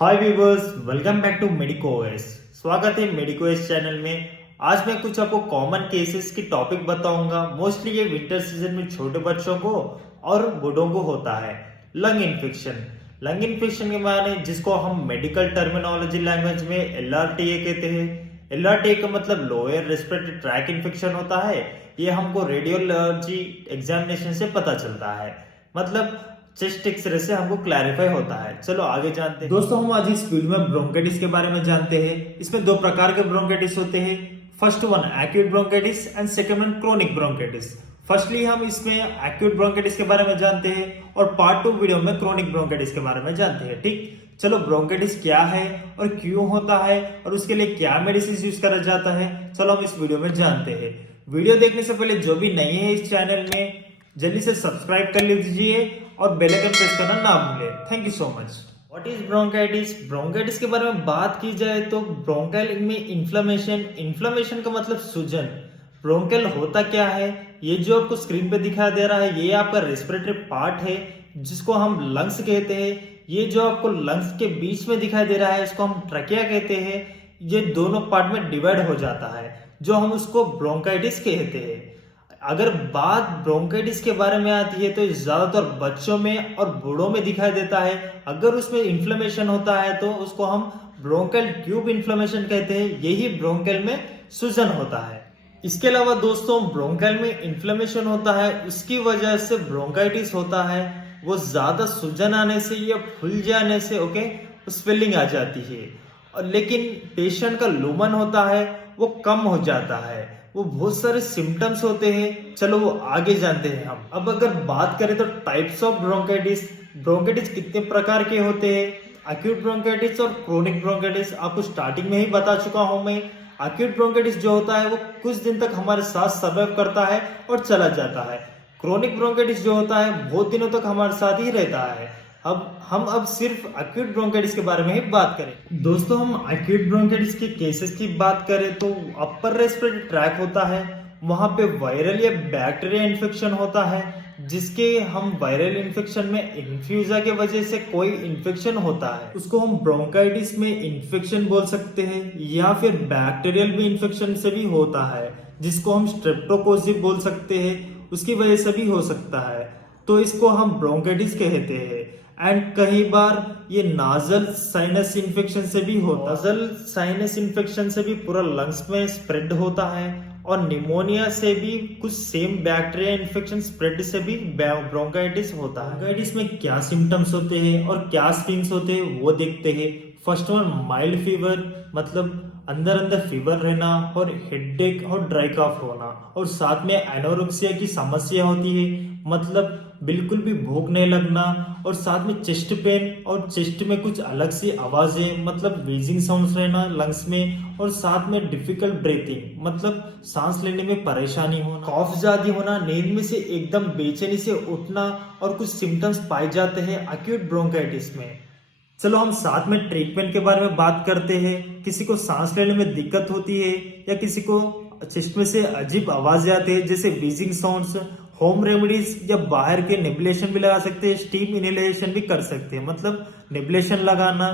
Hi viewers, welcome back to Medicoes. स्वागत है Medicoes channel में। आज मैं कुछ आपको कॉमन केसेस की टॉपिक बताऊंगा। मोस्टली ये विंटर सीजन में छोटे बच्चों को और बूढ़ों को होता है लंग इन्फेक्शन। लंग इन्फेक्शन के माने जिसको हम मेडिकल टर्मिनोलॉजी लैंग्वेज में LRTA कहते हैं। LRTA का मतलब लोअर रेस्पिरेटरी ट्रैक इन्फेक्शन होता है। ये हमको रेडियोलॉजी एग्जामिनेशन से पता चलता है, मतलब चेस्ट एक्सरे से हमको क्लैरिफाई होता है। चलो आगे जानते हैं। दोस्तों, हम आज इस वीडियो में ब्रोंकाइटिस के बारे में जानते हैं। इसमें दो प्रकार के ब्रोंकाइटिस होते हैं। First one acute bronchitis and second one chronic bronchitis. Firstly हम इसमें एक्यूट ब्रोंकाइटिस के बारे में जानते हैं और पार्ट 2 वीडियो में क्रोनिक ब्रोंकाइटिस के बारे में जानते हैं। ठीक, चलो ब्रोंकाइटिस क्या है और क्यों होता है और उसके लिए क्या मेडिसिन यूज करा जाता है, चलो हम इस वीडियो में जानते हैं। वीडियो देखने से पहले जो भी नए हैं इस चैनल में जल्दी से सब्सक्राइब कर लीजिए और बेल आइकन प्रेस करना ना भूलें। Thank you so much. What is bronchitis? Bronchitis के बारे में बात की जाए तो ब्रोंकाइल में इन्फ्लेमेशन का मतलब सूजन। ब्रोंकाइल होता क्या है? ये जो आपको स्क्रीन पे दिखाई दे रहा है ये आपका रेस्पिरेटरी पार्ट है जिसको हम लंग्स कहते हैं। ये जो आपको लंग्स के बीच में दिखाई दे रहा है इसको हम ट्रकिया कहते हैं। ये दोनों पार्ट में डिवाइड हो जाता है जो हम उसको ब्रोंकाइटिस कहते हैं। अगर बात ब्रोंकाइटिस के बारे में आती है तो ज्यादातर बच्चों में और बूढ़ों में दिखाई देता है। अगर उसमें इन्फ्लेमेशन होता है तो उसको हम ब्रोंकाइल ट्यूब इन्फ्लेमेशन कहते हैं। यही ब्रोंकाइल में सूजन होता है। इसके अलावा दोस्तों, ब्रोंकाइल में इन्फ्लेमेशन होता है उसकी वजह से ब्रोंकाइटिस होता है। वो ज्यादा सूजन आने से या फूल जाने से स्वेलिंग आ जाती है, और लेकिन पेशेंट का लुमन होता है वो कम हो जाता है। वो बहुत सारे सिम्टम्स होते हैं। चलो वो आगे जानते हैं हम। अब अगर बात करें तो टाइप्स ऑफ ब्रोंकाइटिस कितने प्रकार के होते हैं। एक्यूट ब्रोंकाइटिस और क्रोनिक ब्रोंकाइटिस आपको स्टार्टिंग में ही बता चुका हूं मैं। एक्यूट ब्रोंकाइटिस जो होता है वो कुछ दिन तक हमारे साथ सर्वाइव करता है और चला जाता है। क्रोनिक ब्रोंकाइटिस जो होता है बहुत दिनों तक हमारे साथ ही रहता है। अब सिर्फ एक्यूट ब्रोंकाइटिस के बारे में ही बात करें। दोस्तों, हम एक्यूट ब्रोंकाइटिस के केसेस की बात करें तो अपर रेस्पिरेटरी ट्रैक होता है, वहां पे वायरल या बैक्टीरिया इन्फेक्शन होता है जिसके हम वायरल इन्फेक्शन में इन्फ्लुएंजा के वजह से कोई इन्फेक्शन होता है उसको हम ब्रोंकाइटिस में इन्फेक्शन बोल सकते हैं, या फिर बैक्टीरियल भी इन्फेक्शन से भी होता है जिसको हम स्ट्रेप्टोकोकस बोल सकते हैं, उसकी वजह से भी हो सकता है। तो इसको हम ब्रोंकाइटिस कहते हैं। एंड कई बार ये नाजल साइनस इन्फेक्शन से भी होता है। नाजल साइनस इन्फेक्शन से भी पूरा लंग्स में स्प्रेड होता है, और निमोनिया से भी कुछ सेम बैक्टीरिया इन्फेक्शन स्प्रेड से भी ब्रोंकाइटिस होता है। ब्रोंकाइटिस में क्या सिम्टम्स होते हैं और क्या स्टिंग्स होते हैं वो देखते हैं। फर्स्ट वन माइल्ड फीवर, मतलब अंदर फीवर रहना और हेडेक और ड्राई कफ होना, और साथ में एनोरेक्सिया की समस्या होती है, मतलब बिल्कुल भी भूख नहीं लगना, और साथ में चेस्ट पेन और चेस्ट में कुछ अलग सी आवाजें, मतलब वीजिंग साउंड्स रहना लंग्स में, और साथ में डिफिकल्ट ब्रीथिंग, मतलब सांस लेने में परेशानी होना, कॉफ ज्यादा होना, नींद में से एकदम बेचैनी से उठना, और कुछ सिम्टम्स पाए जाते हैं एक्यूट ब्रोंकाइटिस में। चलो हम साथ में ट्रीटमेंट के बारे में बात करते हैं। किसी को सांस लेने में दिक्कत होती है या किसी को चेस्ट में से अजीब आवाजें आती है जैसे वीजिंग साउंड्स, होम रेमेडीज या बाहर के नेबुलेशन भी लगा सकते हैं, स्टीम इनहेलेशन भी कर सकते हैं, मतलब नेबुलेशन लगाना।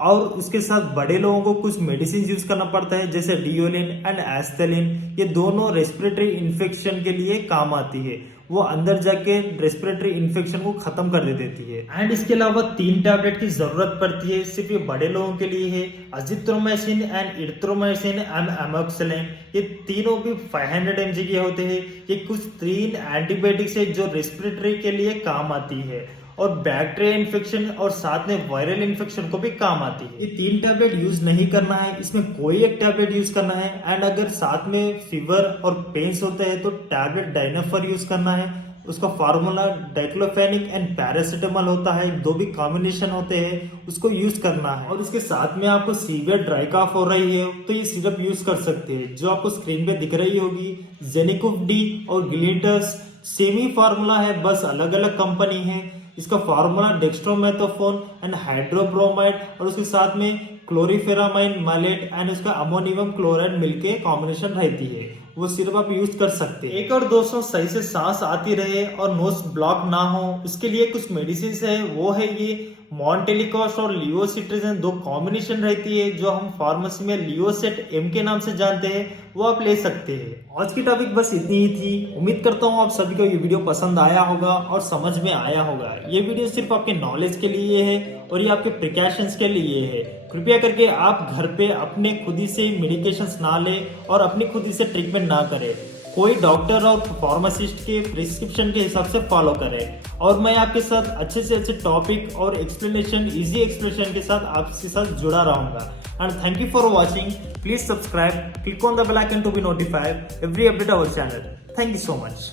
और उसके साथ बड़े लोगों को कुछ मेडिसिन यूज करना पड़ता है जैसे डिओलिन एंड एस्थेलिन। ये दोनों रेस्पिरेटरी इन्फेक्शन के लिए काम आती है, वो अंदर जाके रेस्पिरेटरी इन्फेक्शन को खत्म कर देती है। एंड इसके अलावा 3 टैबलेट की जरूरत पड़ती है, सिर्फ ये बड़े लोगों के लिए है। Azithromycin and erythromycin and amoxicillin, ये तीनों भी 500 mg के होते हैं। ये कुछ 3 एंटीबायोटिक्स है जो रेस्पिरेटरी के लिए काम आती है, और बैक्टीरिया इन्फेक्शन और साथ में वायरल इन्फेक्शन को भी काम आती है। ये 3 टैबलेट यूज नहीं करना है, इसमें कोई एक टैबलेट यूज करना है। एंड अगर साथ में फीवर और पेन्स होते हैं तो टैबलेट डाइनोफर यूज करना है। उसका फार्मूला डाइक्लोफेनिक एंड पैरासिटामोल होता है, दो भी कॉम्बिनेशन होते हैं, उसको यूज करना है। और इसके साथ में आपको सीवियर ड्राई कफ हो रही है तो ये सिरप यूज कर सकते हैं जो आपको स्क्रीन पे दिख रही होगी। जेनिकुफ डी और ग्लिटर्स सेम ही फार्मूला है, बस अलग अलग कंपनी है। इसका फार्मूला डेक्स्ट्रोमेथोफोन एंड हाइड्रोब्रोमाइड, और उसके साथ में क्लोरीफेरामाइन मालेट एंड उसका अमोनियम क्लोराइड मिलके कॉम्बिनेशन रहती है, वो सिर्फ आप यूज कर सकते हैं। एक और दोस्तों सही से सांस आती रहे और नोज ब्लॉक ना हो, उसके लिए कुछ मेडिसिन है, वो है ये मॉन्टेलिकॉस्ट और लियोसिट्रिजन, दो कॉम्बिनेशन रहती है जो हम फार्मेसी में लियोसेट एम के नाम से जानते हैं, वो आप ले सकते हैं। आज की टॉपिक बस इतनी ही थी। उम्मीद करता हूँ आप सभी को ये वीडियो पसंद आया होगा और समझ में आया होगा। ये वीडियो सिर्फ आपके नॉलेज के लिए है और ये आपके प्रिकॉशंस के लिए है। कृपया करके आप घर पे अपने खुद ही से मेडिकेशंस ना ले और अपनी खुद ही से ट्रीटमेंट ना करें। कोई डॉक्टर और फार्मासिस्ट के प्रिस्क्रिप्शन के हिसाब से फॉलो करें। और मैं आपके साथ अच्छे से अच्छे टॉपिक और एक्सप्लेनेशन, इजी एक्सप्लेनेशन के साथ आपके साथ जुड़ा रहूंगा। And thank you for watching. Please subscribe, click on the bell icon to be notified every update our channel. Thank you so much.